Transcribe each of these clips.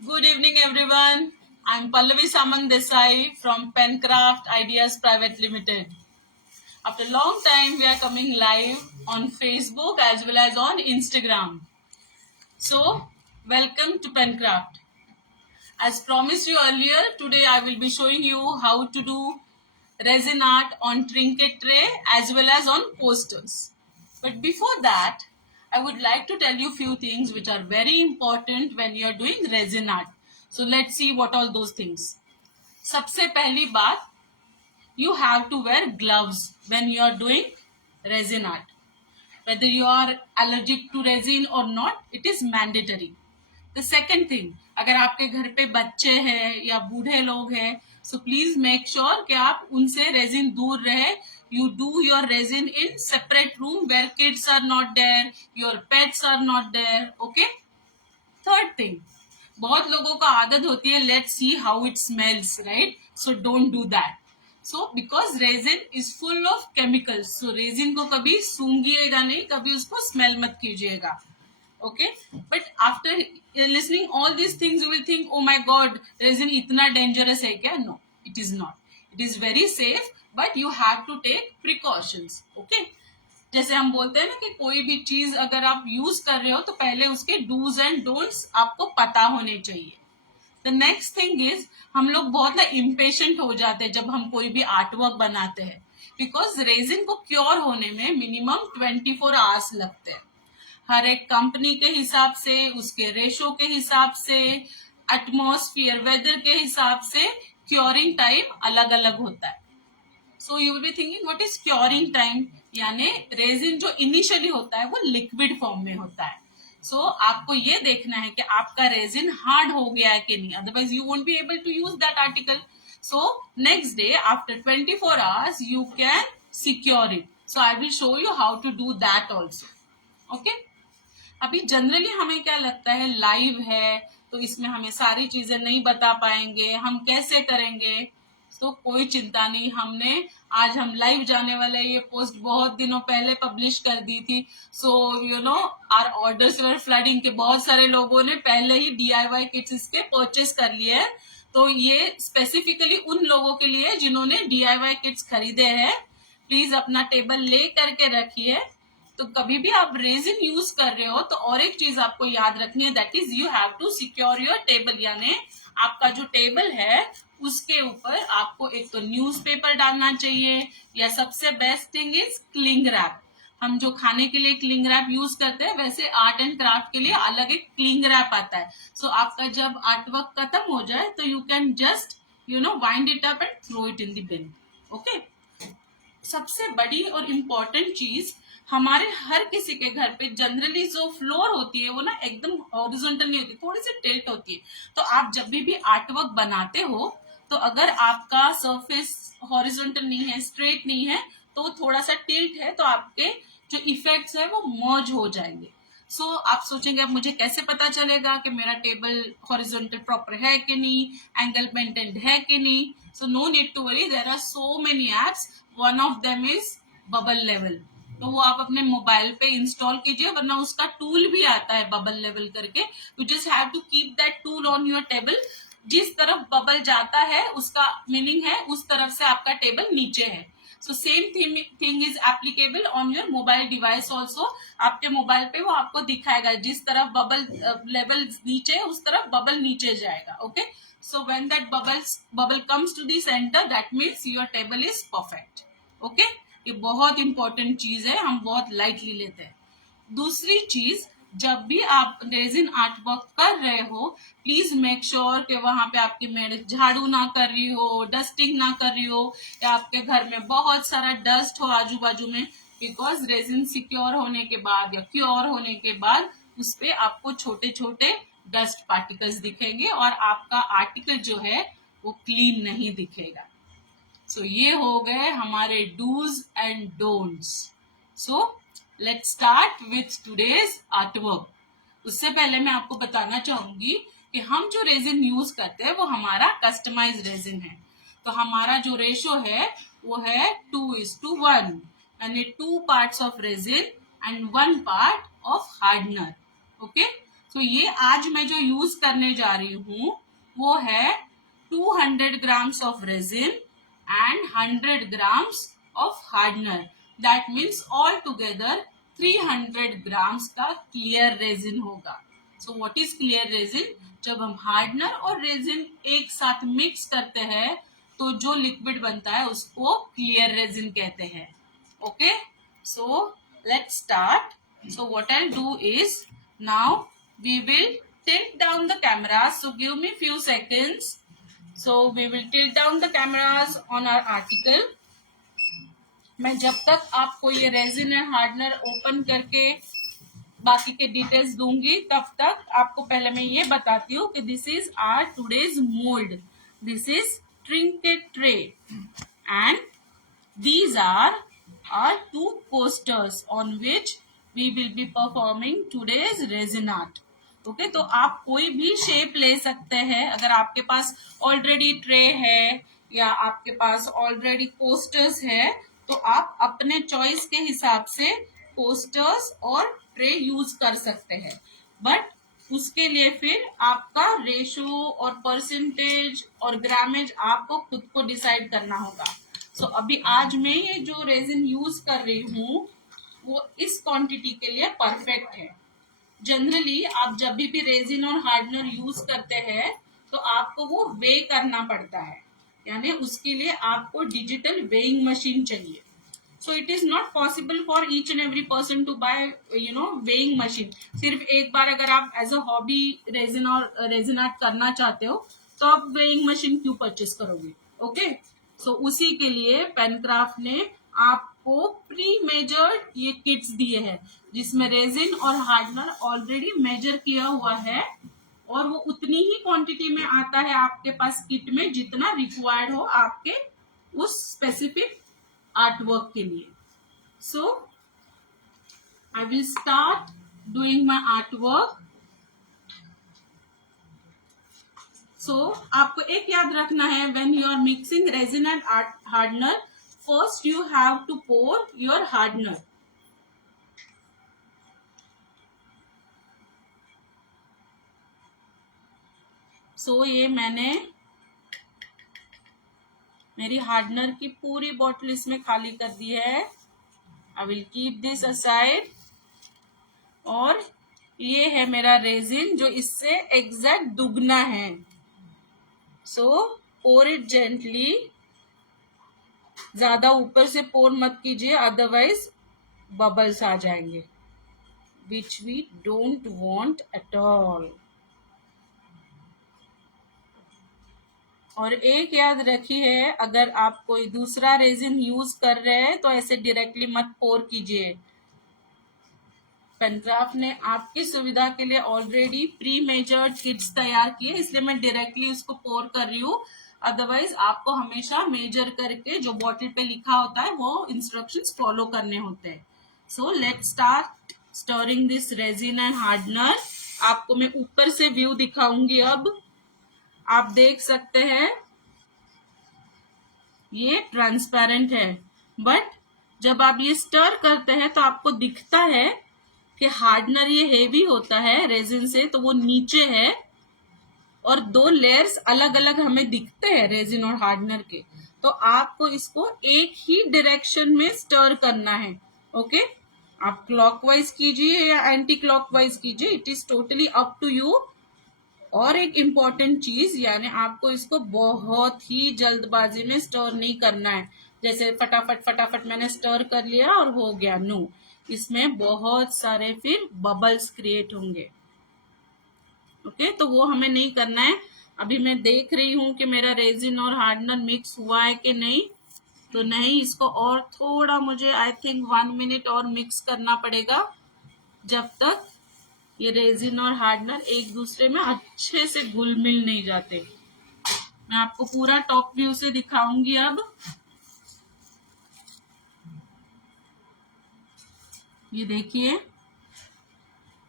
Good evening, everyone. I'm Pallavi Samant Desai from Pencraft Ideas Private Limited. After a long time, we are coming live on Facebook as well as on Instagram. So, welcome to Pencraft. As promised you earlier, today I will be showing you how to do resin art on trinket tray as well as on posters. But before that, I would like to tell you few things which are very important when you are doing resin art. So let's see what all those things. सबसे पहली बात, you have to wear gloves when you are doing resin art. Whether you are allergic to resin or not, it is mandatory. The second thing, अगर आपके घर पे बच्चे हैं या बूढ़े लोग हैं, so please make sure कि आप उनसे रेजिन दूर रहे. You do your resin in separate room where kids are not there, your pets are not there. Okay. Third thing, बहुत लोगों का आदत होती है let's see how it smells, right? So don't do that. So because resin is full of chemicals, so resin को कभी सूंघिएगा नहीं, कभी उसको smell मत कीजिएगा. Okay, but after listening all these things you will think, oh my god, resin इतना dangerous है क्या? No, it is not. It is very safe, but you have to take precautions. Okay. जैसे हम बोलते हैं ना कि कोई भी चीज अगर आप यूज कर रहे हो तो पहले उसके डूज एंड डोंट्स आपको पता होने चाहिए. द नेक्स्ट थिंग इज, हम लोग बहुत ना इम्पेशेंट हो जाते हैं जब हम कोई भी आर्टवर्क बनाते हैं, बिकॉज रेजिन को क्योर होने में मिनिमम 24 आवर्स लगते हैं. हर एक कंपनी के हिसाब से, उसके रेशो के हिसाब से, एटमॉस्फियर वेदर के हिसाब से क्योरिंग टाइम अलग अलग होता है. So you will be thinking what is curing time, यानी रेजिन जो इनिशियली होता है वो लिक्विड फॉर्म में होता है. सो आपको ये देखना है कि आपका रेजिन हार्ड हो गया है कि नहीं, otherwise you won't be able to use that article. So next day after 24 hours you can secure it. So I will show you how to do that also. Okay. अभी generally हमें क्या लगता है, लाइव है तो इसमें हमें सारी चीजें नहीं बता पाएंगे, हम कैसे करेंगे. तो कोई चिंता नहीं, हमने आज हम लाइव जाने वाले, ये पोस्ट बहुत दिनों पहले पब्लिश कर दी थी. So you know our orders were flooding के बहुत सारे लोगों ने पहले ही DIY किट्स इसके परचेस कर लिए हैं. तो ये स्पेसिफिकली उन लोगों के लिए जिन्होंने DIY किट्स खरीदे हैं. प्लीज अपना टेबल ले करके रखिए. तो कभी भी आप रेजिन यूज कर रहे हो तो और एक चीज आपको याद रखनी है, that is you have to secure your table. यानी आपका जो टेबल है उसके ऊपर आपको एक तो न्यूज़पेपर डालना चाहिए, या सबसे best thing is cling wrap. हम जो खाने के लिए क्लिंग रैप यूज करते हैं, वैसे आर्ट एंड क्राफ्ट के लिए अलग एक क्लिंग रैप आता है. सो आपका जब आर्ट वर्क खत्म हो जाए तो you can just wind it up and throw it in the bin. Okay. सबसे बड़ी और इम्पोर्टेंट चीज, हमारे हर किसी के घर पे जनरली जो फ्लोर होती है वो ना एकदम हॉरिजॉन्टल नहीं होती, थोड़ी सी टिल्ट होती है. तो आप जब भी आर्टवर्क बनाते हो तो अगर आपका सरफेस हॉरिजॉन्टल नहीं है, स्ट्रेट नहीं है, तो थोड़ा सा टिल्ट है, तो आपके जो इफेक्ट्स है वो मर्ज हो जाएंगे. सो आप सोचेंगे अब मुझे कैसे पता चलेगा कि मेरा टेबल हॉरिजॉन्टल प्रॉपर है कि नहीं, एंगल मेंटेन्ड है कि नहीं. So no need to worry, there are so many apps. One of them is bubble level. तो वो आप अपने मोबाइल पे इंस्टॉल कीजिए, वरना उसका टूल भी आता है बबल लेवल करके. You just have to keep that tool on your table. जिस तरफ बबल जाता है उसका मीनिंग है उस तरफ से आपका टेबल नीचे है. So same thing is applicable on your mobile device also. आपके मोबाइल पे वो आपको दिखाएगा जिस तरफ बबल लेवल नीचे है उस तरफ बबल नीचे जाएगा. Okay. So when that bubble comes to the centre, that means your table is perfect. Okay. ये बहुत इंपॉर्टेंट चीज है, हम बहुत लाइटली लेते हैं. दूसरी चीज, जब भी आप रेजिन आर्ट वर्क कर रहे हो, प्लीज मेक श्योर कि वहां पे आपकी मेड झाड़ू ना कर रही हो, डस्टिंग ना कर रही हो, या आपके घर में बहुत सारा डस्ट हो आजू बाजू में. बिकॉज रेजिन सिक्योर होने के बाद या क्योर होने के बाद उस पे आपको छोटे छोटे डस्ट पार्टिकल्स दिखेंगे और आपका आर्टिकल जो है वो क्लीन नहीं दिखेगा. सो ये हो गए हमारे dos and don'ts. So let's start with today's artwork. उससे पहले मैं आपको बताना चाहूंगी कि हम जो रेजिन यूज करते हैं वो हमारा कस्टमाइज रेजिन है. तो हमारा जो रेशो है वो है 2:1, यानी 2 parts of resin and 1 part of hardener. Okay. तो ये आज मैं जो यूज करने जा रही हूँ वो है 200 grams of resin and 100 grams of hardener. That means all together 300 grams का clear resin होगा. So what is clear resin? जब हम hardener और resin एक साथ mix करते हैं तो जो liquid बनता है उसको clear resin कहते हैं. Okay? So let's start. So what I'll do is now we will tilt down the cameras. So give me few seconds. So we will tilt down the cameras on our article. मैं जब तक आपको ये resin and hardener open करके बाकी के details दूंगी तब तक आपको पहले मैं ये बताती हूँ कि this is our today's mould. This is trinket tray and these are our two posters on which we will be performing today's resin art. Okay तो आप कोई भी शेप ले सकते हैं. अगर आपके पास ऑलरेडी ट्रे है या आपके पास ऑलरेडी पोस्टर्स है तो आप अपने चॉइस के हिसाब से पोस्टर्स और ट्रे यूज कर सकते हैं. बट उसके लिए फिर आपका रेशो और परसेंटेज और ग्रामेज आपको खुद को डिसाइड करना होगा. सो अभी आज मैं ये जो रेजिन यूज कर रही हूँ वो इस क्वांटिटी के लिए परफेक्ट है. जनरली आप जब भी रेजिन और हार्डनर यूज करते हैं तो आपको वो वे करना पड़ता है, यानी उसके लिए आपको डिजिटल वेइंग मशीन चाहिए. So it is not possible for each and every person to buy weighing machine. सिर्फ एक बार अगर आप एज अ हॉबी रेजिन और रेजिन आर्ट करना चाहते हो तो आप वेइंग मशीन क्यों परचेस करोगे. ओके सो उसी के लिए पेनक्राफ्ट ने आपको प्री मेजर्ड ये किट्स दिए हैं जिसमें रेजिन और हार्डनर ऑलरेडी मेजर किया हुआ है और वो उतनी ही क्वांटिटी में आता है आपके पास किट में जितना रिक्वायर्ड हो आपके उस स्पेसिफिक आर्टवर्क के लिए. So I will start doing my artwork. So आपको एक याद रखना है, when you are mixing resin and hardener, first you have to pour your hardener. So ये मैंने मेरी हार्डनर की पूरी बॉटल इसमें खाली कर दी है. I will keep this aside. और ये है मेरा रेजिन जो इससे एग्जैक्ट दुगना है. सो पोर इट जेंटली. ज्यादा ऊपर से पोर मत कीजिए अदरवाइज बबल्स आ जाएंगे which we don't want at all. और एक याद रखिए, अगर आप कोई दूसरा रेजिन यूज कर रहे हैं तो ऐसे डायरेक्टली मत पोर कीजिए. पेनक्राफ्ट ने आपकी सुविधा के लिए ऑलरेडी प्री मेजर्ड किट्स तैयार किए इसलिए मैं डायरेक्टली उसको पोर कर रही हूँ. अदरवाइज आपको हमेशा मेजर करके जो बॉटल पे लिखा होता है वो इंस्ट्रक्शंस फॉलो करने होते हैं. सो let's start stirring this resin and hardener. आपको मैं ऊपर से व्यू दिखाऊंगी. अब आप देख सकते हैं ये ट्रांसपेरेंट है, बट जब आप ये स्टर करते हैं तो आपको दिखता है कि हार्डनर ये हेवी होता है रेजिन से तो वो नीचे है और दो लेयर्स अलग अलग हमें दिखते हैं रेजिन और हार्डनर के. तो आपको इसको एक ही डायरेक्शन में स्टर करना है. ओके आप क्लॉकवाइज कीजिए या एंटी क्लॉकवाइज कीजिए, it is totally up to you. और एक इम्पॉर्टेंट चीज, यानी आपको इसको बहुत ही जल्दबाजी में स्टर नहीं करना है जैसे फटाफट फटाफट मैंने स्टर कर लिया और हो गया. नो, इसमें बहुत सारे फिर बबल्स क्रिएट होंगे. ओके तो वो हमें नहीं करना है. अभी मैं देख रही हूं कि मेरा रेजिन और हार्डनर मिक्स हुआ है कि नहीं. तो नहीं, इसको और थोड़ा मुझे आई थिंक 1 मिनट और मिक्स करना पड़ेगा जब तक ये रेजिन और हार्डनर एक दूसरे में अच्छे से घुल मिल नहीं जाते. मैं आपको पूरा टॉप व्यू से दिखाऊंगी. अब ये देखिए,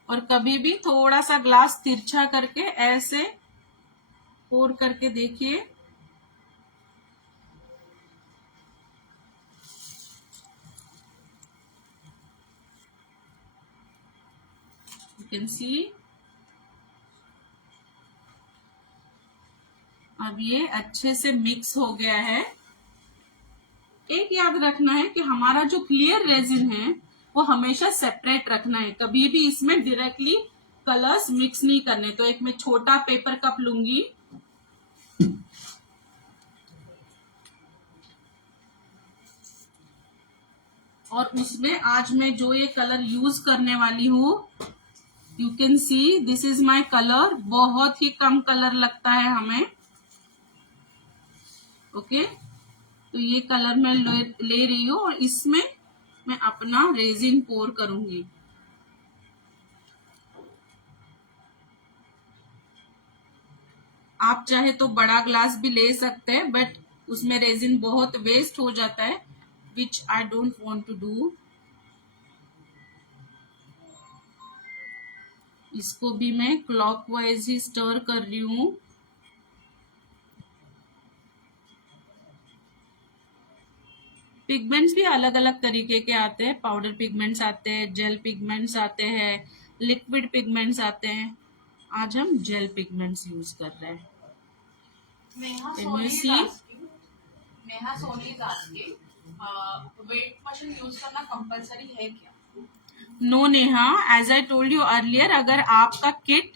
और कभी भी थोड़ा सा ग्लास तिरछा करके ऐसे पोर करके देखिए. You can see अब ये अच्छे से मिक्स हो गया है। एक याद रखना है कि हमारा जो क्लियर रेजिन है वो हमेशा सेपरेट रखना है, कभी भी इसमें डायरेक्टली कलर्स मिक्स नहीं करने। तो एक मैं छोटा पेपर कप लूंगी और उसमें आज मैं जो ये कलर यूज करने वाली हूँ, you can see this is my colour. बहुत ही कम कलर लगता है हमें। ओके, तो ये कलर मैं ले रही हूँ और इसमें मैं अपना रेजिन पोर करूंगी। आप चाहे तो बड़ा ग्लास भी ले सकते हैं, बट उसमें रेजिन बहुत वेस्ट हो जाता है, which I don't want to do. इसको भी मैं क्लॉकवाइज ही स्टर कर रही हूँ। पिगमेंट्स भी अलग अलग तरीके के आते हैं। पाउडर पिगमेंट्स आते हैं, जेल पिगमेंट्स आते हैं, लिक्विड पिगमेंट्स आते हैं। आज हम जेल पिगमेंट्स यूज कर रहे हैं। Neha Soni is asking, weight machine use करना कंपलसरी है क्या? No Neha, as I told you earlier, अगर आपका किट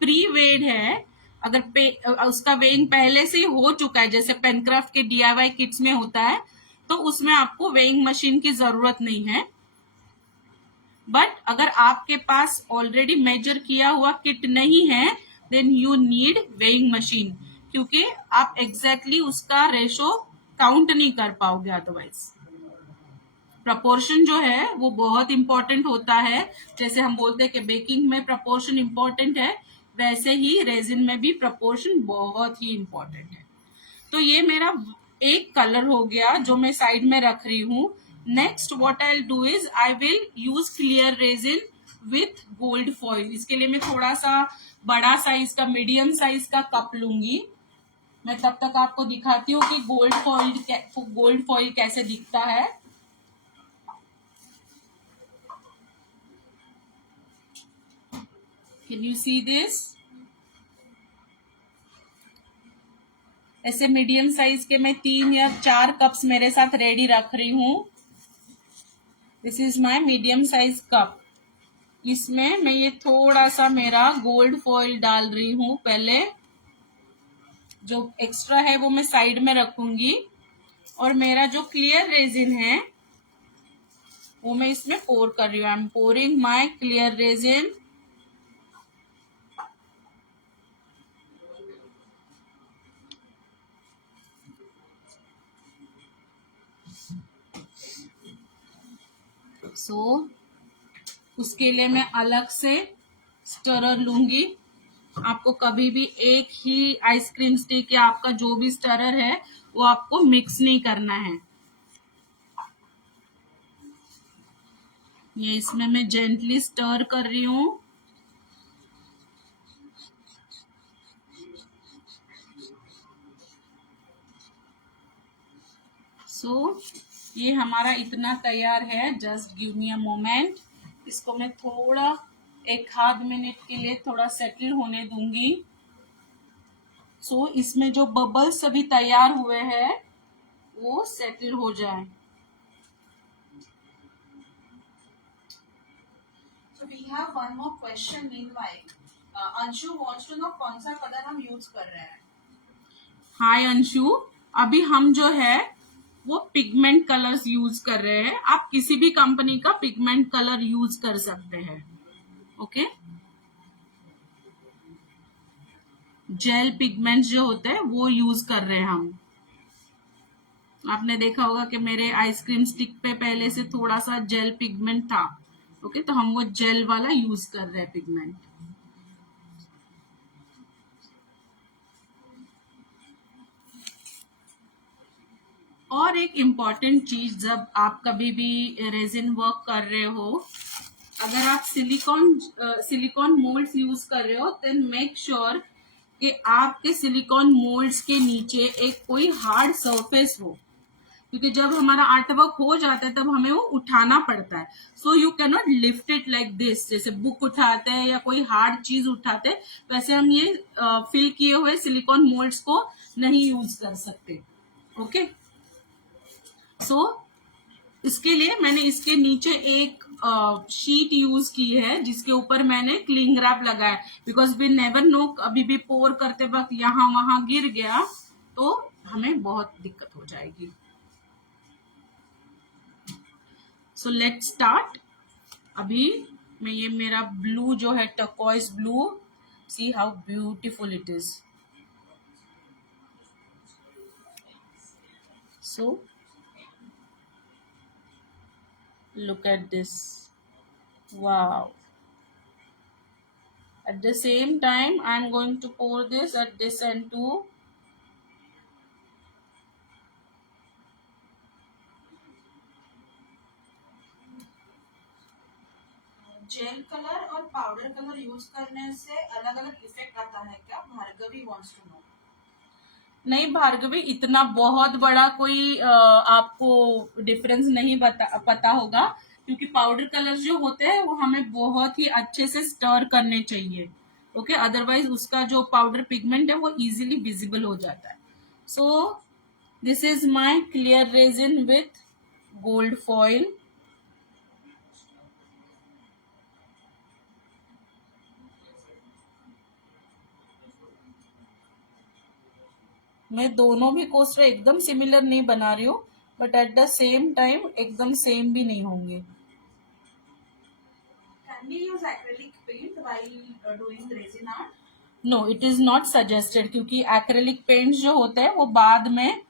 प्री वेड है, अगर उसका वेइंग पहले से ही हो चुका है, जैसे पेनक्राफ्ट के DIY किट्स में होता है, तो उसमें आपको वेइंग मशीन की जरूरत नहीं है। बट अगर आपके पास ऑलरेडी मेजर किया हुआ किट नहीं है, then you need weighing machine, क्योंकि आप एग्जैक्टली उसका रेशो काउंट नहीं कर पाओगे अदरवाइज। प्रपोर्शन जो है वो बहुत इंपॉर्टेंट होता है। जैसे हम बोलते हैं कि बेकिंग में प्रपोर्शन इंपॉर्टेंट है, वैसे ही रेजिन में भी प्रपोर्शन बहुत ही इंपॉर्टेंट है। तो ये मेरा एक कलर हो गया जो मैं साइड में रख रही हूँ। Next what I do is I will use clear resin with gold foil. इसके लिए मैं थोड़ा सा बड़ा साइज का, मीडियम साइज का कप लूंगी। मैं तब तक आपको दिखाती हूँ कि गोल्ड फॉइल कैसे दिखता है। Can you see this? ऐसे मीडियम साइज के मैं 3 या 4 कप्स मेरे साथ रेडी रख रही हूँ। This is my medium size cup. इसमें मैं ये थोड़ा सा मेरा गोल्ड फॉइल डाल रही हूँ। पहले जो एक्स्ट्रा है वो मैं साइड में रखूंगी और मेरा जो क्लियर रेजिन है वो मैं इसमें पोर कर रही हूँ। I am pouring my clear resin. उसके लिए मैं अलग से स्टरर लूंगी। आपको कभी भी एक ही आइसक्रीम स्टिक या आपका जो भी स्टरर है वो आपको मिक्स नहीं करना है। ये इसमें मैं जेंटली स्टर कर रही हूँ। ये हमारा इतना तैयार है। Just give me a moment. इसको मैं थोड़ा 1-आध मिनट के लिए थोड़ा सेटल होने दूंगी। इसमें जो बबल्स अभी तैयार हुए हैं वो सेटल हो जाए। So we have one more question meanwhile. Anshu wants to know कौन सा कलर हम यूज कर रहे हैं? हाय अंशु, अभी हम जो है वो पिगमेंट कलर्स यूज कर रहे हैं। आप किसी भी कंपनी का पिगमेंट कलर यूज कर सकते हैं। ओके, जेल पिगमेंट्स जो होते हैं वो यूज कर रहे हैं हम। आपने देखा होगा कि मेरे आइसक्रीम स्टिक पे पहले से थोड़ा सा जेल पिगमेंट था। ओके, तो हम वो जेल वाला यूज कर रहे हैं पिगमेंट। और एक इम्पॉर्टेंट चीज, जब आप कभी भी रेजिन वर्क कर रहे हो, अगर आप सिलिकॉन मोल्ड्स यूज कर रहे हो, देन मेक श्योर कि आपके सिलिकॉन मोल्ड्स के नीचे एक कोई हार्ड सरफेस हो, क्योंकि जब हमारा आर्ट वर्क हो जाता है तब हमें वो उठाना पड़ता है. सो you can not lift it like this. जैसे बुक उठाते हैं या कोई हार्ड चीज उठाते हैं, वैसे हम ये फिल किए हुए सिलिकॉन मोल्ड्स को नहीं यूज कर सकते. ओके. सो इसके लिए मैंने इसके नीचे एक शीट यूज की है जिसके ऊपर मैंने क्लिंग रैप लगाया, बिकॉज वी नेवर नो, अभी भी पोर करते वक्त यहाँ वहां गिर गया तो हमें बहुत दिक्कत हो जाएगी. सो लेट्स स्टार्ट. अभी मैं ये मेरा ब्लू जो है turquoise blue, C how beautiful it is. So look at this. Wow. At the same time I'm going to pour this at this end too. Gel colour और पाउडर कलर यूज करने से अलग अलग effect आता है क्या? Bhargavi wants to know. नहीं भार्गवी, इतना बहुत बड़ा कोई आपको डिफरेंस नहीं पता होगा, क्योंकि पाउडर कलर जो होते हैं वो हमें बहुत ही अच्छे से स्टर करने चाहिए. ओके, अदरवाइज उसका जो पाउडर पिगमेंट है वो इजीली विजिबल हो जाता है. सो this is my clear resin with gold foil. मैं दोनों भी कोस्टर एकदम सिमिलर नहीं बना रही हूँ, but at the same time एकदम सेम भी नहीं होंगे. Can we use acrylic paint while doing resin art? No, it is not suggested, क्योंकि एक्रेलिक पेंट्स जो होते हैं वो बाद में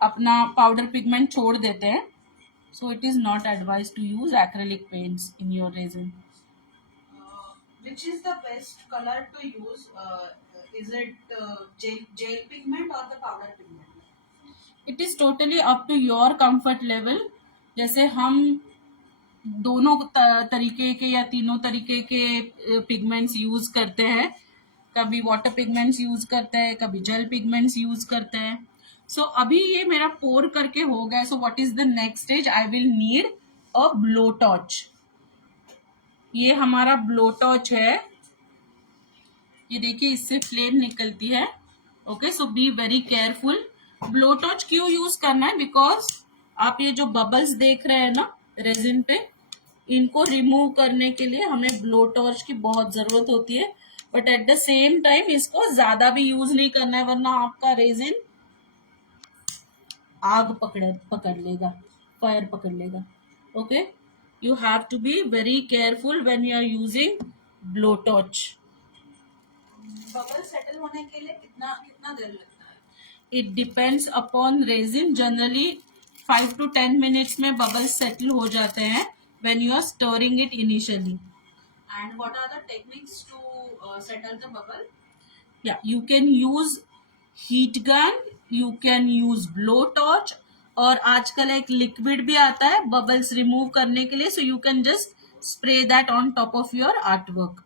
अपना पाउडर पिगमेंट छोड़ देते हैं. So it is not advise to use acrylic paints in your resin. Which is the best color to use? Is it gel pigment or the powder pigment? It is totally up to your comfort level. जैसे हम दोनों तरीके के या तीनों तरीके के pigments use करते हैं. कभी वाटर पिगमेंट्स यूज करते हैं, कभी जेल पिगमेंट्स यूज करते हैं. सो अभी ये मेरा पोर करके हो गया. So what is the next stage? I will need a blow torch. ये हमारा ब्लो टॉर्च है. ये देखिए, इससे फ्लेम निकलती है. ओके, सो B very careful. Blow torch क्यों यूज करना है? बिकॉज आप ये जो बबल्स देख रहे हैं ना रेजिन पे, इनको रिमूव करने के लिए हमें ब्लो टॉर्च की बहुत जरूरत होती है. But at the same time इसको ज्यादा भी यूज नहीं करना है, वरना आपका रेजिन आग पकड़ लेगा, फायर पकड़ लेगा. Okay, you have to be very careful when you are using blow torch. Bubble settle होने के लिए कितना कितना देर लगता है? It depends upon resin. Generally 5 to 10 minutes में बबल्स सेटल हो जाते हैं when you are storing it initially. And what are the techniques to settle the bubble? Yeah, you can use heat gun, you can use blow torch, और आजकल एक liquid भी आता है बबल्स रिमूव करने के लिए. So you can just spray that on top of your art work.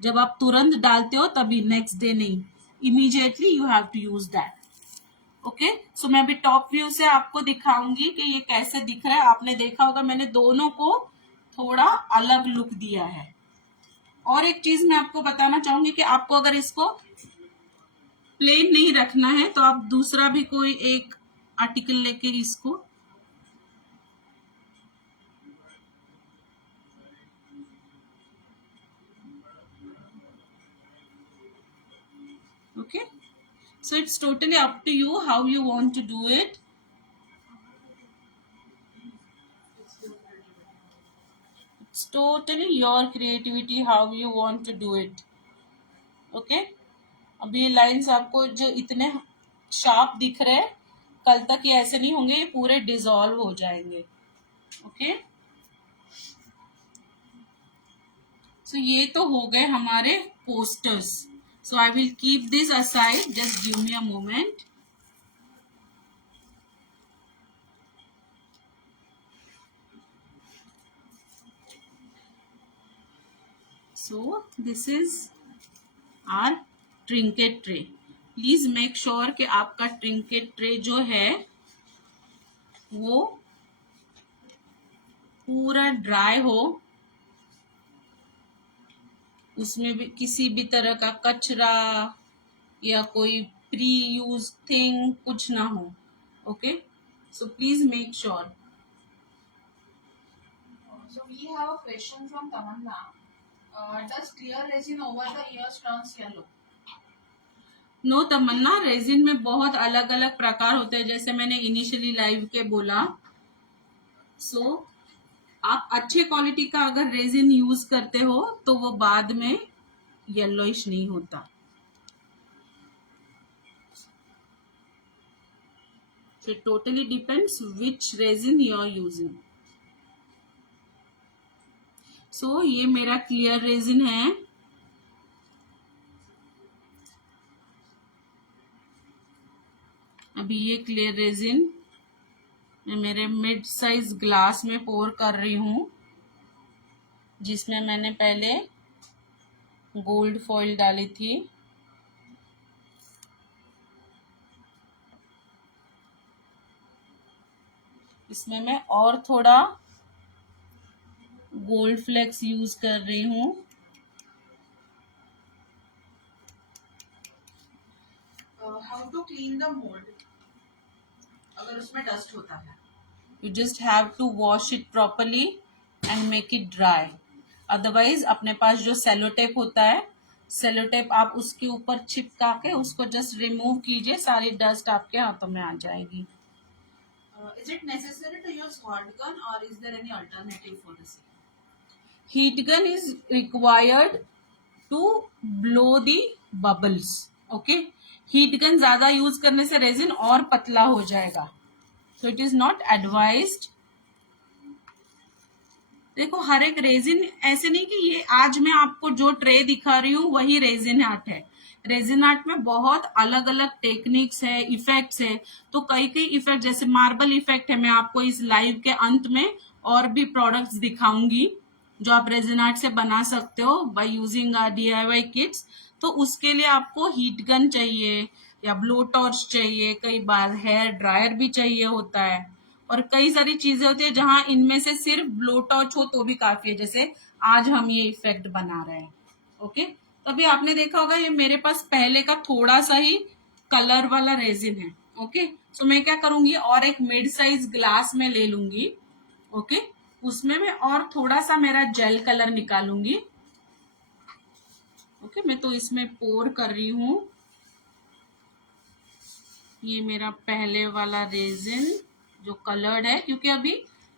जब आप तुरंत डालते हो तभी, नेक्स्ट डे नहीं, immediately you have to use that. Okay, so मैं अभी टॉप व्यू से आपको दिखाऊंगी कि ये कैसे दिख रहा है. आपने देखा होगा मैंने दोनों को थोड़ा अलग लुक दिया है. और एक चीज मैं आपको बताना चाहूंगी कि आपको अगर इसको प्लेन नहीं रखना है तो आप दूसरा भी कोई एक आर्टिकल लेके इसको okay, so it's totally up to you how you want to do it. It's totally your creativity how you want to do it. Okay, अभी ये लाइंस आपको जो इतने शार्प दिख रहे हैं, कल तक ये ऐसे नहीं होंगे, ये पूरे डिसॉल्व हो जाएंगे. ओके, सो ये तो हो गए हमारे posters. So I will keep this aside. Just give me a moment. So this is our trinket tray. Please make sure कि आपका trinket tray जो है वो पूरा ड्राई हो, उसमें भी किसी भी तरह का कचरा या कोई प्री यूज थिंग कुछ ना हो. Okay, so please make sure. So we have a question from Tamanna. Does clear resin over the years turns yellow? No Tamanna, resin में बहुत अलग अलग प्रकार होते हैं, जैसे मैंने इनिशियली लाइव के बोला. सो आप अच्छे क्वालिटी का अगर रेजिन यूज करते हो तो वो बाद में येलोइश नहीं होता. So it totally depends which resin you are using. So ये मेरा क्लियर रेजिन है. अभी ये क्लियर रेजिन मैं मेरे मिड साइज ग्लास में पोर कर रही हूँ, जिसमें मैंने पहले गोल्ड फॉइल डाली थी. इसमें मैं और थोड़ा गोल्ड फ्लेक्स यूज कर रही हूँ. How to clean the mold? अगर उसमें डस्ट होता है. You just have to wash it properly and make it dry. Otherwise अपने पास जो सेलो टेप होता है, सेलो टेप आप उसके ऊपर चिपका के उसको जस्ट रिमूव कीजिए, सारी डस्ट आपके हाथों में आ जाएगी. Is it necessary to use hot gun or is there any alternative for the same? Heat gun is required to blow the bubbles. Okay, heat gun ज्यादा यूज करने से रेजिन और पतला हो जाएगा. So it is not advised. देखो, हर एक resin ऐसे नहीं कि ये आज मैं आपको जो ट्रे दिखा रही हूँ वही रेजिन आर्ट है. रेजिन आर्ट में बहुत अलग अलग टेक्निक्स है, इफेक्ट्स है. तो कई कई इफेक्ट, जैसे मार्बल इफेक्ट है, मैं आपको इस लाइव के अंत में और भी प्रोडक्ट्स दिखाऊंगी जो आप रेजिन आर्ट से बना सकते हो बाय यूजिंग DIY किट्स. तो उसके लिए आपको हीट गन चाहिए या ब्लो टॉर्च चाहिए, कई बार हेयर ड्रायर भी चाहिए होता है, और कई सारी चीजें होती है जहां इनमें से सिर्फ ब्लो टॉर्च हो तो भी काफी है, जैसे आज हम ये इफेक्ट बना रहे हैं. ओके, तो अभी आपने देखा होगा ये मेरे पास पहले का थोड़ा सा ही कलर वाला रेजिन है. ओके, सो मैं क्या करूंगी, और एक मिड साइज ग्लास में ले लूंगी. ओके, उसमें मैं और थोड़ा सा मेरा जेल कलर निकालूंगी. ओके, मैं तो इसमें पोर कर रही हूं. ये मेरा पहले वाला रेजिन जो कलर्ड है, क्योंकि अभी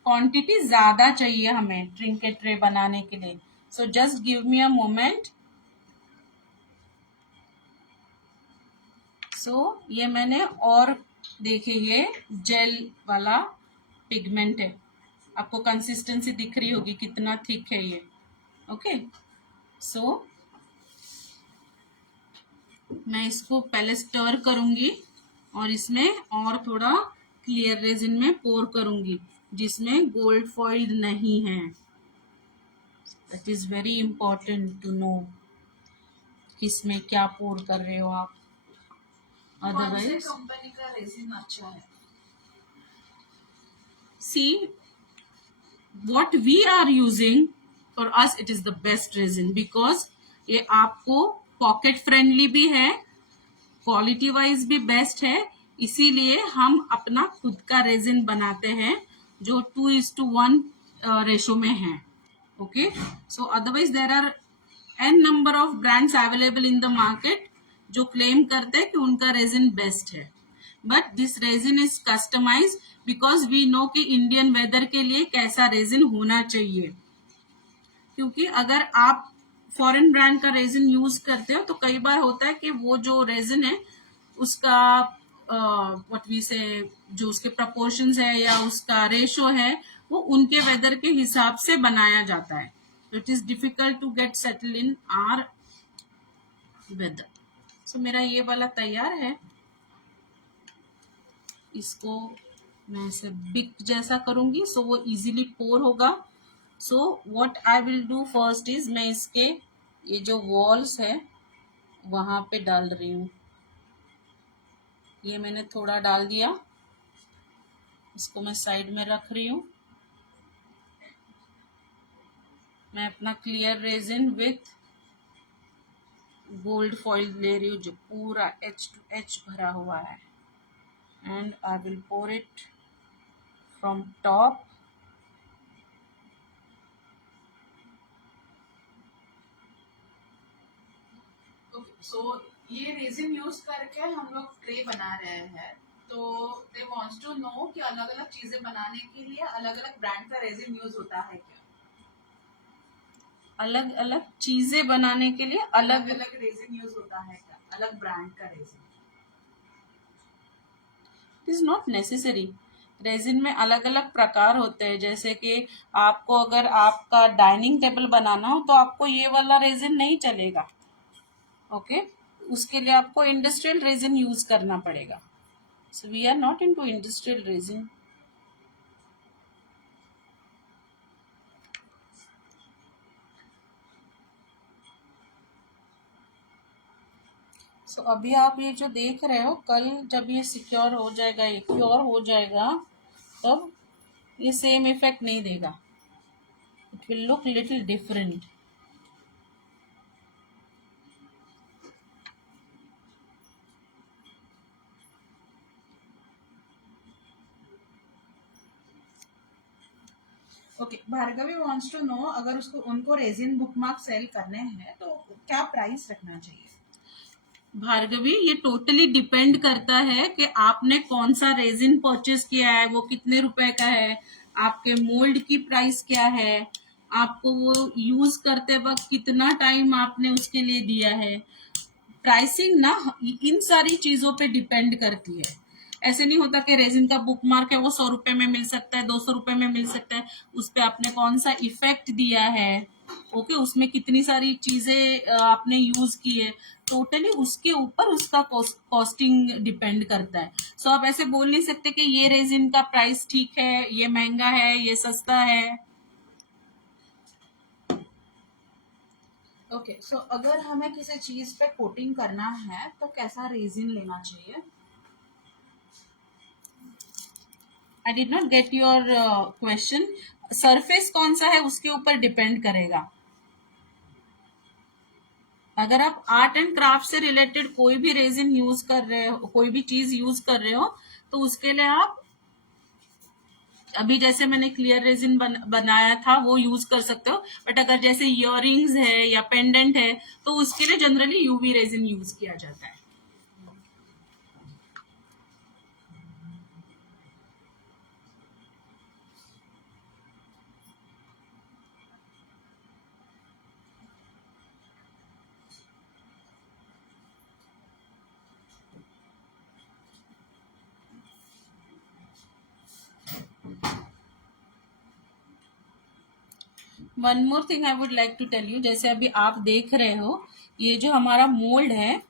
क्वांटिटी ज्यादा चाहिए हमें ट्रिंकेट ट्रे बनाने के लिए. So just give me a moment. So ये मैंने, और देखिए ये जेल वाला पिगमेंट है, आपको कंसिस्टेंसी दिख रही होगी कितना थिक है ये. ओके, सो मैं इसको पहले स्टर करूंगी और इसमें और थोड़ा क्लियर रेजिन में पोर करूंगी जिसमें गोल्ड फॉइल नहीं है. That is very important to know किसमें क्या पोर कर रहे हो आप. अदरवाइज कंपनी का रेजिन अच्छा है? सी what we are using, for us it is the best resin because ये आपको पॉकेट फ्रेंडली भी है, क्वालिटी वाइज भी बेस्ट है. इसीलिए हम अपना खुद का रेजिन बनाते हैं जो 2:1 रेशो में है. Okay, so otherwise there are n number of brands available in the market जो क्लेम करते हैं कि उनका रेजिन बेस्ट है. But this resin is customize because we know कि इंडियन वेदर के लिए कैसा रेजिन होना चाहिए. क्योंकि अगर आप फॉरेन ब्रांड का रेजिन यूज करते हो तो कई बार होता है कि वो जो रेजिन है उसका व्हाट वी से, जो उसके प्रपोर्शंस है या उसका रेशो है वो उनके वेदर के हिसाब से बनाया जाता है. तो it is difficult to get settle in our weather. So मेरा ये वाला तैयार है. इसको मैं ऐसे बिक जैसा करूंगी सो वो इजीली पोर होगा. So what I will do first is, मैं इसके ये जो वॉल्स है वहां पे डाल रही हूँ. ये मैंने थोड़ा डाल दिया. इसको मैं साइड में रख रही हूँ। मैं अपना clear resin with gold foil ले रही हूँ जो पूरा एच टू एच भरा हुआ है, and I will pour it from top. So ये रेजिन यूज करके हम लोग ट्रे बना रहे हैं, तो दे वांट्स टू नो कि अलग अलग चीजें बनाने के लिए अलग अलग ब्रांड का रेजिन यूज होता है क्या? अलग अलग चीजें बनाने के लिए अलग अलग अलग रेजिन यूज होता है क्या, अलग ब्रांड का resin? Is not necessary. Resin में अलग अलग प्रकार होते हैं, जैसे कि आपको अगर आपका डाइनिंग टेबल बनाना हो तो आपको ये वाला रेजिन नहीं चलेगा। ओके, उसके लिए आपको इंडस्ट्रियल रेजिन यूज करना पड़ेगा। So we are not into industrial resin. So अभी आप ये जो देख रहे हो, कल जब ये सिक्योर हो जाएगा, ये क्योर हो जाएगा, तब ये सेम इफेक्ट नहीं देगा। It will look little different. Okay, Bhargavi wants to know अगर उसको उनको रेजिन बुकमार्क सेल करने हैं तो क्या प्राइस रखना चाहिए? भार्गवी, ये टोटली डिपेंड करता है कि आपने कौन सा रेजिन परचेस किया है, वो कितने रुपए का है, आपके मोल्ड की प्राइस क्या है, आपको वो यूज करते वक्त कितना टाइम आपने उसके लिए दिया है। प्राइसिंग ना इन सारी चीजों पे डिपेंड करती है। ऐसे नहीं होता कि रेजिन का बुक मार्क है वो 100 रुपए में मिल सकता है, 200 रुपए में मिल सकता है। उस पे आपने कौन सा इफेक्ट दिया है, ओके, उसमें कितनी सारी चीजें आपने यूज की है, टोटली उसके ऊपर उसका कॉस्टिंग डिपेंड करता है। सो आप ऐसे बोल नहीं सकते कि ये रेजिन का प्राइस ठीक है, ये महंगा है, ये सस्ता है। ओके, सो अगर हमें किसी चीज पे कोटिंग करना है तो कैसा रेजिन लेना चाहिए? I did not get your question. Surface कौन सा है उसके ऊपर डिपेंड करेगा। अगर आप आर्ट एंड क्राफ्ट से रिलेटेड कोई भी रेजिन यूज कर रहे हो, कोई भी चीज यूज कर रहे हो, तो उसके लिए आप अभी जैसे मैंने क्लियर रेजिन बनाया था वो यूज कर सकते हो। बट अगर जैसे इयररिंग्स है या पेंडेंट है तो उसके लिए जनरली यूवी रेजिन यूज किया जाता है। One more thing I would like to tell you, जैसे अभी आप देख रहे हो ये जो हमारा मोल्ड है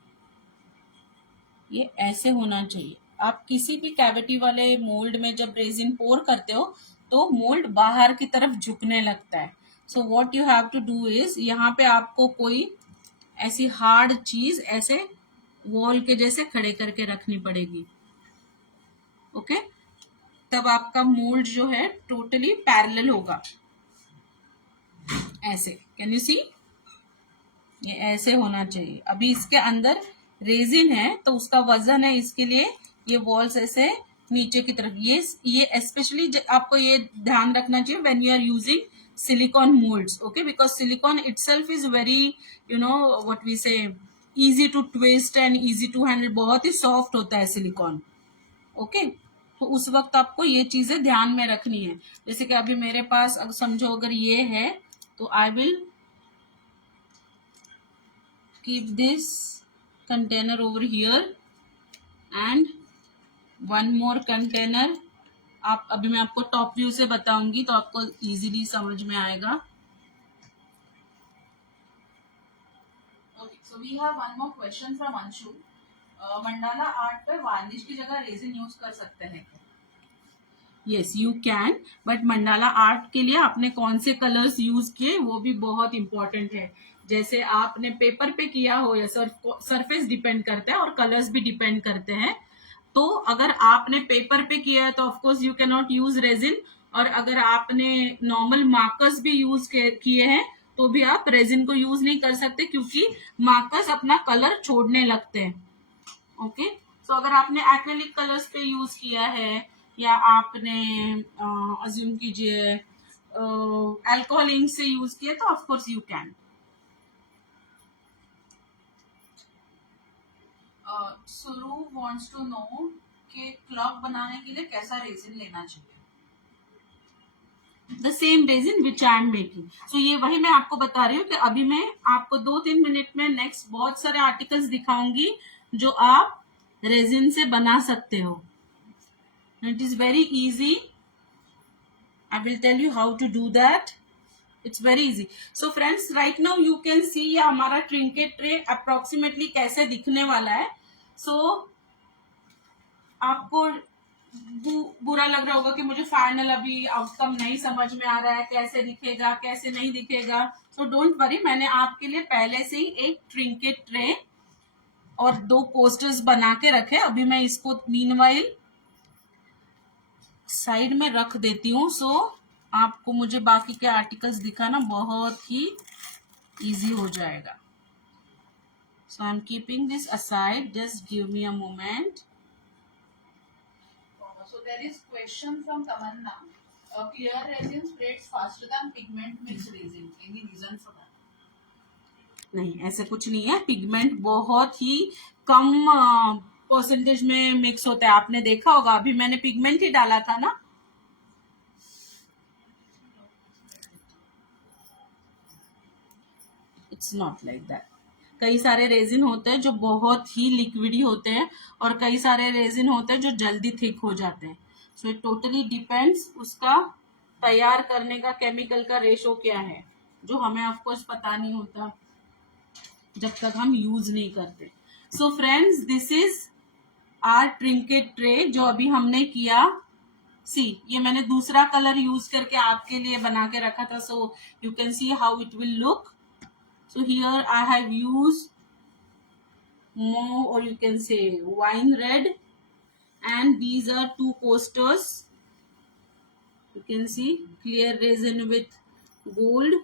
ये ऐसे होना चाहिए। आप किसी भी कैविटी वाले मोल्ड में जब रेजिन पोर करते हो तो मोल्ड बाहर की तरफ झुकने लगता है। So what you have to do is, यहाँ पे आपको कोई ऐसी हार्ड चीज ऐसे वॉल के जैसे खड़े करके रखनी पड़ेगी। ओके, तब आपका मोल्ड जो है टोटली पैरेलल होगा। ऐसे, कैन यू सी, ये ऐसे होना चाहिए। अभी इसके अंदर रेजिन है तो उसका वजन है, इसके लिए ये वॉल्स ऐसे नीचे की तरफ। ये स्पेशली आपको ये ध्यान रखना चाहिए when you are using silicone moulds, okay, because silicone itself is very what we say easy to twist and easy to handle. बहुत ही सॉफ्ट होता है सिलिकॉन, ओके। तो उस वक्त आपको ये चीजें ध्यान में रखनी है। जैसे कि अभी मेरे पास अगर समझो अगर ये है तो I will keep this container over here and one more container। आप अभी मैं आपको टॉप व्यू से बताऊंगी तो आपको इजीली समझ में आएगा। Okay, so we have one more question from Anshu। Mandala art पे वार्निश की जगह रेजिन यूज कर सकते हैं क्या? Yes you can, but mandala art के लिए आपने कौन से कलर्स यूज किए वो भी बहुत इंपॉर्टेंट है। जैसे आपने पेपर पे किया हो या सरफेस डिपेंड करता है और कलर्स भी डिपेंड करते हैं। तो अगर आपने पेपर पे किया है तो of course you can not use resin, और अगर आपने नॉर्मल मार्कर्स भी यूज किए हैं तो भी आप रेजिन को यूज नहीं कर सकते, क्योंकि मार्कर्स अपना कलर छोड़ने लगते हैं। ओके, सो अगर आपने एक्रेलिक कलर्स पे यूज किया है या आपने अज्यूम कीजिए अल्कोहल इंक से यूज किया तो of course you can. Suru wants to know कि क्लॉक बनाने के लिए कैसा रेजिन लेना चाहिए। The same resin which I am making. So ये वही मैं आपको बता रही हूँ कि अभी मैं आपको 2-3 मिनट में नेक्स्ट बहुत सारे आर्टिकल्स दिखाऊंगी जो आप रेजिन से बना सकते हो। It is very easy, I will tell you how to do that. It's very easy. So friends, right now you can see ये हमारा ट्रिंकेट ट्रे अप्रोक्सीमेटली कैसे दिखने वाला है। सो आपको बुरा लग रहा होगा कि मुझे फाइनल अभी आउटकम नहीं समझ में आ रहा है, कैसे दिखेगा कैसे नहीं दिखेगा। सो डोंट वरी, मैंने आपके लिए पहले से ही एक ट्रिंकेट ट्रे और 2 पोस्टर्स बना के रखे। अभी मैं इसको मीनवाइल साइड में रख देती हूँ, सो आपको मुझे बाकी के आर्टिकल्स दिखाना बहुत ही इजी हो जाएगा। So I am keeping this aside, just give me a moment. So there is question from Tamanna. Clear resin spreads faster than pigment mixed resin. Any reason for that? नहीं, ऐसे कुछ नहीं है। Pigment बहुत ही कम percentage में mix होता है। आपने देखा होगा, अभी मैंने पिगमेंट ही डाला था ना। It's not like that. कई सारे रेजिन होते हैं जो बहुत ही लिक्विडी होते हैं और कई सारे रेजिन होते हैं जो जल्दी थिक हो जाते हैं। सो इट टोटली डिपेंड्स उसका तैयार करने का केमिकल का रेशो क्या है, जो हमें ऑफ कोर्स पता नहीं होता जब तक हम यूज नहीं करते। So friends, this is our trinket tray जो अभी हमने किया। सी, ये मैंने दूसरा कलर यूज करके आपके लिए बना के रखा था, सो you can see how it will look. So here I have used mauve, or you can say wine red, and these are 2 coasters. You can see clear resin with gold.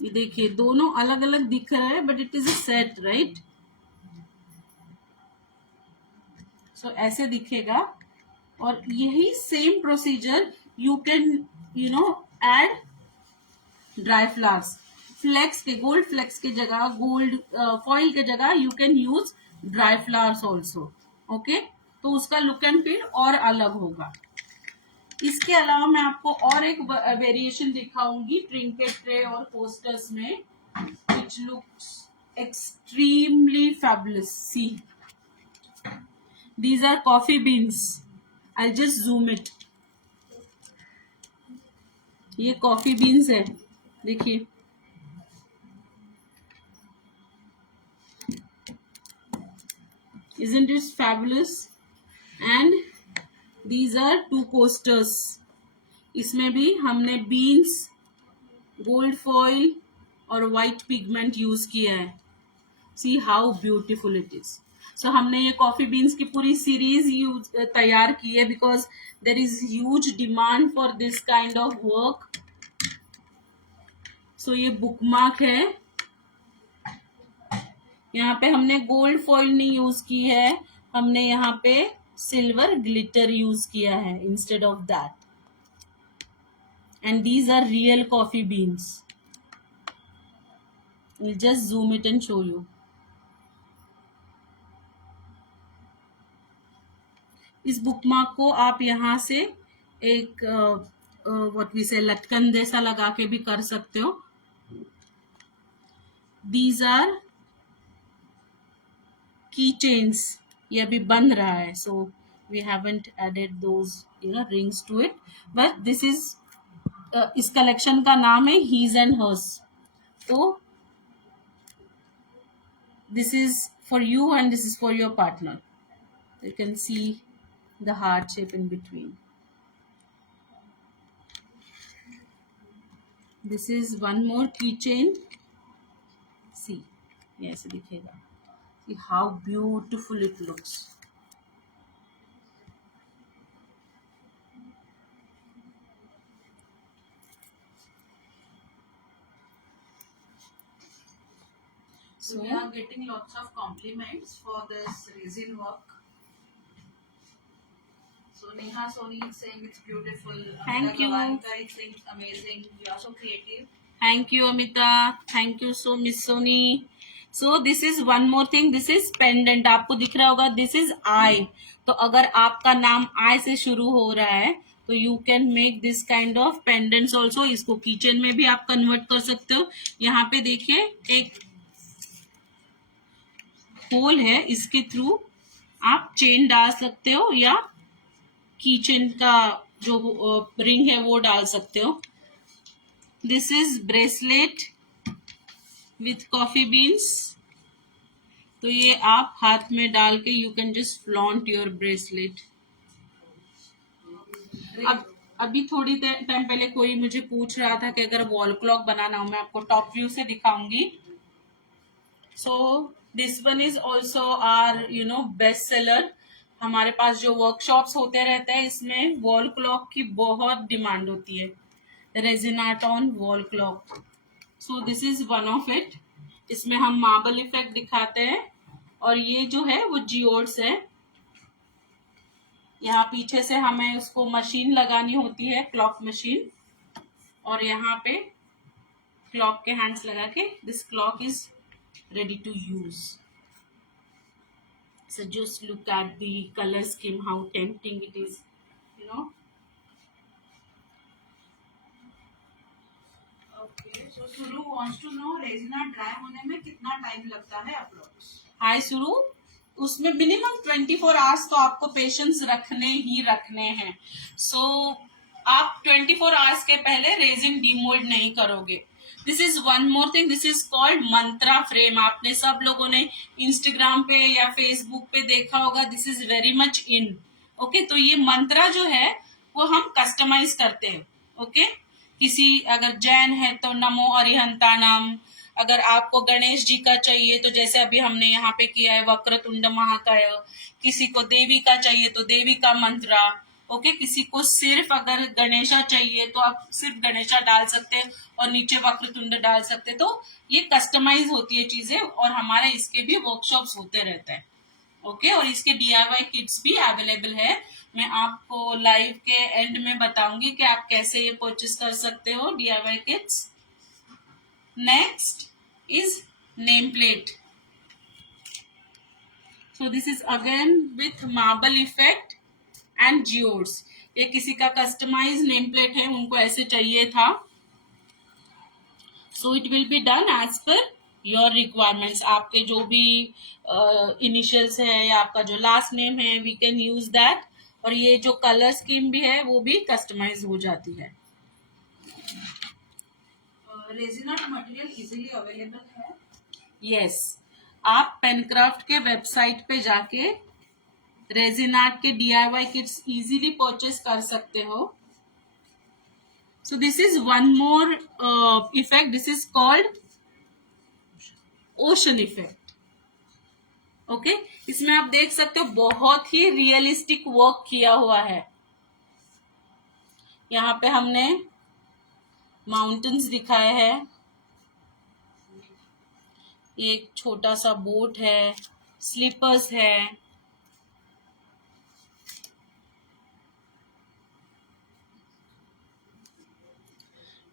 ये देखिए दोनों अलग अलग दिख रहा है, but it is a set, right. So ऐसे दिखेगा, और यही same procedure you can add dry flowers. Flakes के, गोल्ड फ्लेक्स के जगह, गोल्ड फॉइल के जगह you can use dry flowers also. Okay, तो उसका लुक एंड फील और अलग होगा। इसके अलावा मैं आपको और एक वेरिएशन दिखाऊंगी ट्रिंकेट ट्रे और पोस्टर्स में, which looks extremely fabulous. See, these are coffee beans. I just zoom it. ये कॉफी बीन्स है, देखिए। Isn't it fabulous? And these are 2 coasters. इसमें भी हमने बीन्स, गोल्ड फॉइल और व्हाइट पिगमेंट यूज किया है। See how beautiful it is. So हमने ये कॉफी बीन्स की पूरी सीरीज तैयार की है, because there is huge demand for this kind of work. So ये बुकमार्क है। यहाँ पे हमने गोल्ड फॉइल नहीं यूज की है, हमने यहाँ पे सिल्वर ग्लिटर यूज किया है instead of that. And these are real coffee beans. Will just zoom it and show you. इस बुकमार्क को आप यहाँ से एक व्हाट वी से लटकन जैसा लगा के भी कर सकते हो। दीज आर की चेन्स, ये अभी बन रहा है, so we haven't added those rings to it, but this is इस कलेक्शन का नाम है हीज एंड हर्स। तो this is for you and this is for your partner. You can see the heart shape in between. This is one more key chain. सी, ये ऐसे दिखेगा। See how beautiful it looks. So we are getting lots of compliments for this resin work. So Neha Soni is saying it's beautiful. Thank Amita you. Gavankar is saying amazing. You are so creative. Thank you, Amita. Thank you so, Miss Soni. So this is one more thing. This is pendant. आपको दिख रहा होगा. This is I. तो अगर आपका नाम I से शुरू हो रहा है तो you can make this kind of pendants also. इसको किचन में भी आप कन्वर्ट कर सकते हो. यहाँ पे देखिए एक होल है, इसके थ्रू आप चेन डाल सकते हो या कीचेन का जो रिंग है वो डाल सकते हो. This is bracelet with coffee beans. तो ये आप हाथ में डाल के you can just flaunt your bracelet. अब अभी थोड़ी टाइम पहले कोई मुझे पूछ रहा था कि अगर वॉल क्लॉक बनाना हो, मैं आपको टॉप व्यू से दिखाऊंगी. So this one is also our best seller. हमारे पास जो वर्कशॉप्स होते रहते हैं इसमें वॉल क्लॉक की बहुत डिमांड होती है. Resin art on wall clock. So this is one of it. इसमें हम मार्बल इफेक्ट दिखाते हैं और ये जो है वो जियोड्स है. यहाँ पीछे से हमें उसको मशीन लगानी होती है, क्लॉक मशीन, और यहाँ पे क्लॉक के हैंड्स लगा के this clock is ready to use. So just look at the color scheme, how tempting it is, Okay, so Suru wants to know resin art dry होने में कितना टाइम लगता है अप्रोक्स. हाय सुरु, उसमें मिनिमम 24 आवर्स तो आपको पेशेंस रखने हैं. सो आप 24 आवर्स के पहले रेजिन डीमोल्ड नहीं करोगे. This is one more thing. This is called Mantra frame. आपने सब लोगों ने इंस्टाग्राम पे या फेसबुक पे देखा होगा. This is very much in. Okay, तो ये मंत्रा जो है वो हम कस्टमाइज करते हैं. ओके, किसी अगर जैन है तो नमो अरिहंतानम. अगर आपको गणेश जी का चाहिए तो जैसे अभी हमने यहाँ पे किया है वक्रतुंड महाकाय. किसी को देवी का चाहिए तो देवी का मंत्रा. ओके, किसी को सिर्फ अगर गणेशा चाहिए तो आप सिर्फ गणेशा डाल सकते हैं और नीचे वक्रतुंड डाल सकते हैं. तो ये कस्टमाइज होती है चीजें और हमारे इसके भी वर्कशॉप्स होते रहते हैं. ओके, और इसके DIY किट्स भी अवेलेबल है. मैं आपको लाइव के एंड में बताऊंगी कि आप कैसे ये परचेस कर सकते हो DIY kits. Next is name plate. So this is again with marble effect and geodes. ये किसी का कस्टमाइज नेम प्लेट है, उनको ऐसे चाहिए था. So it will be done as per your requirements. आपके जो भी इनिशियल्स है या आपका जो लास्ट नेम है वी कैन यूज दैट. और ये जो कलर स्कीम भी है वो भी कस्टमाइज हो जाती है. Resin art material easily available है. यस, आप पेनक्राफ्ट के वेबसाइट पे जाके रेजिन आर्ट के DIY किट्स इजीली परचेस कर सकते हो. सो this is one more effect. This is called ocean effect. Okay, इसमें आप देख सकते हो बहुत ही रियलिस्टिक वर्क किया हुआ है. यहाँ पे हमने माउंटेन्स दिखाए हैं. एक छोटा सा बोट है, स्लीपर्स है.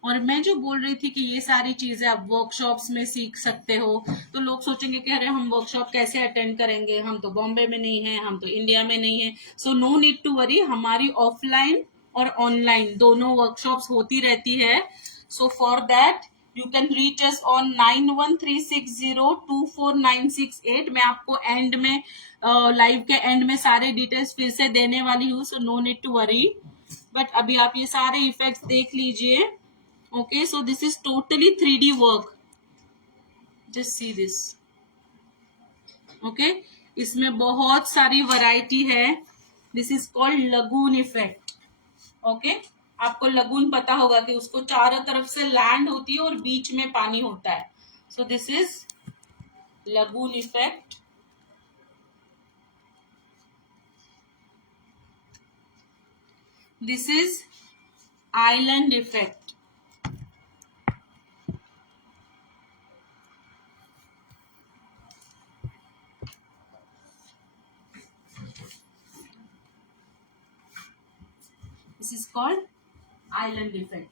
और मैं जो बोल रही थी कि ये सारी चीजें आप वर्कशॉप्स में सीख सकते हो, तो लोग सोचेंगे कि अरे हम वर्कशॉप कैसे अटेंड करेंगे, हम तो बॉम्बे में नहीं है, हम तो इंडिया में नहीं है. So no need to worry, हमारी ऑफलाइन और ऑनलाइन दोनों वर्कशॉप्स होती रहती है. So for that you can reach us on 9136024968. मैं आपको एंड में लाइव के एंड में सारे डिटेल्स फिर से देने वाली हूँ. So no need to worry. But अभी आप ये सारे इफेक्ट्स देख लीजिए. Okay, so this is totally 3D work. Just see this. Okay, इसमें बहुत सारी वैरायटी है. This is called lagoon effect. Okay, आपको लगून पता होगा कि उसको चारों तरफ से लैंड होती है और बीच में पानी होता है. So this is lagoon effect. This is island effect. This is called island effect.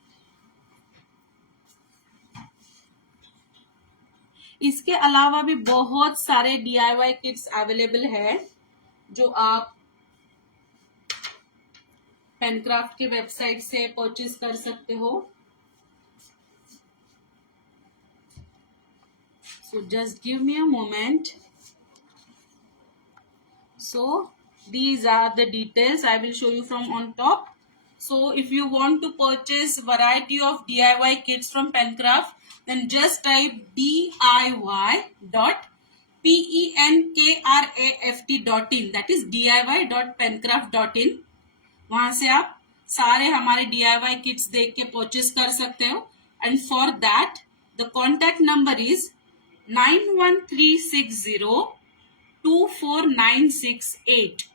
इसके अलावा भी बहुत सारे DIY किट्स अवेलेबल है जो आप पेनक्राफ्ट के वेबसाइट से परचेज कर सकते हो. So just give me a moment. So these are the details I will show you from on top. So if you want to purchase variety of DIY kits from Pencraft, then just type diy.penkraft.in. That is diy.pencraft.in. वहां से आप सारे हमारे DIY kits देख के purchase कर सकते हो. And for that, the contact number is 91360-24968.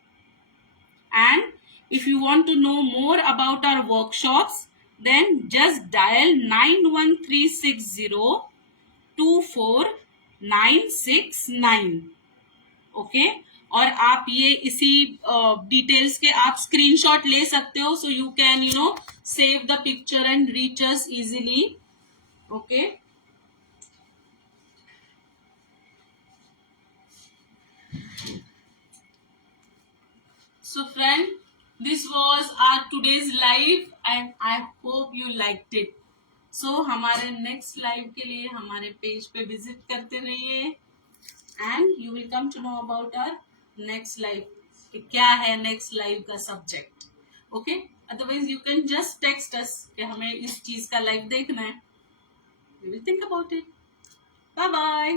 And if you want to know more about our workshops, then just dial 91360-24969. Okay और आप ये इसी डिटेल्स के आप स्क्रीनशॉट ले सकते हो, सो you can save the picture and reach us easily. Okay So friend, this was our today's live and I hope you liked it. So हमारे next live के लिए हमारे पेज पे विजिट करते रहिए and you will come to know about our next live कि क्या है next live का subject. Okay? Otherwise you can just text us कि हमें इस चीज का live देखना है. We will think about it. Bye bye.